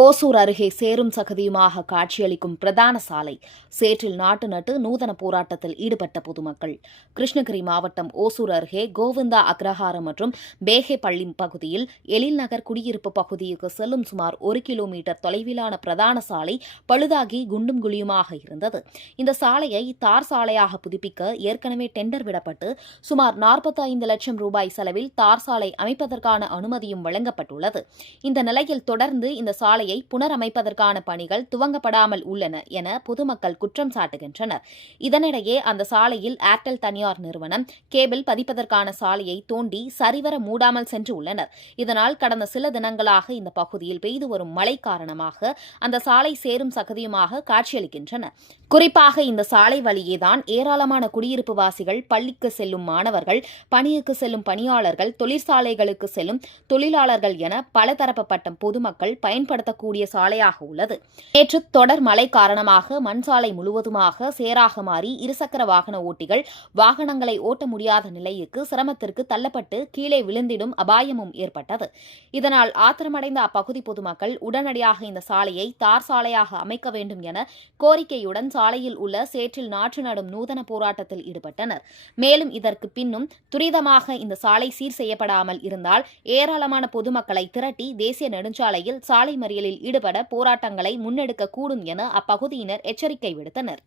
ஓசூர் அருகே சேரும் சகதியுமாக காட்சியளிக்கும் பிரதான சாலை சேற்றில் நாட்டு நட்டு நூதன போராட்டத்தில் ஈடுபட்ட பொதுமக்கள். கிருஷ்ணகிரி மாவட்டம் ஓசூர் அருகே கோவிந்தா அக்ரஹாரம் மற்றும் பேகேபள்ளி பகுதியில் எழில் நகர் குடியிருப்பு பகுதிக்கு செல்லும் சுமார் 1 கிலோமீட்டர் தொலைவிலான பிரதான சாலை பழுதாகி குண்டும் குழியுமாக இருந்தது. இந்த சாலையை தார் சாலையாக புதுப்பிக்க ஏற்கனவே டெண்டர் விடப்பட்டு சுமார் 45 லட்சம் ரூபாய் செலவில் தார் சாலை அமைப்பதற்கான அனுமதியும் வழங்கப்பட்டுள்ளது. இந்த நிலையில் தொடர்ந்து இந்த சாலையை புனரமைப்பதற்கான பணிகள் துவங்கப்படாமல் உள்ளன என பொதுமக்கள் குற்றம் சாட்டுகின்றனர். இதனிடையே அந்த சாலையில் ஏர்டெல் தனியார் நிறுவனம் கேபிள் பதிப்பதற்கான சாலையை தோண்டி சரிவர மூடாமல் சென்று உள்ளனர். இதனால் கடந்த சில தினங்களாக இந்த பகுதியில் பெய்து வரும் மழை காரணமாக அந்த சாலை சேரும் சகதியுமாக காட்சியளிக்கின்றன. குறிப்பாக இந்த சாலை வழியேதான் ஏராளமான குடியிருப்பு வாசிகள், பள்ளிக்கு செல்லும் மாணவர்கள், பணிக்கு செல்லும் பணியாளர்கள், தொழிற்சாலைகளுக்கு செல்லும் தொழிலாளர்கள் என பலதரப்பட்ட பொதுமக்கள் பயன்படுத்தக்கூடிய சாலையாக உள்ளது. நேற்று தொடர் மழை காரணமாக மண் சாலை முழுவதுமாக சேராக மாறி இருசக்கர வாகன ஓட்டிகள் வாகனங்களை ஓட்ட முடியாத நிலைக்கு சிரமத்திற்கு தள்ளப்பட்டு கீழே விழுந்திடும் அபாயமும் ஏற்பட்டது. இதனால் ஆத்திரமடைந்த அப்பகுதி பொதுமக்கள் உடனடியாக இந்த சாலையை தார் சாலையாக அமைக்க வேண்டும் என கோரிக்கையுடன் சாலையில் உள்ள சேற்றில் நாற்று நடும் நூதன போராட்டத்தில் ஈடுபட்டனர். மேலும் இதற்கு பின்னும் துரிதமாக இந்த சாலை சீர் செய்யப்படாமல் இருந்தால் ஏராளமான பொதுமக்களை திரட்டி தேசிய நெடுஞ்சாலையில் சாலை மறியலில் ஈடுபட போராட்டங்களை முன்னெடுக்கக்கூடும் என அப்பகுதியினர் எச்சரிக்கை விடுத்தனர்.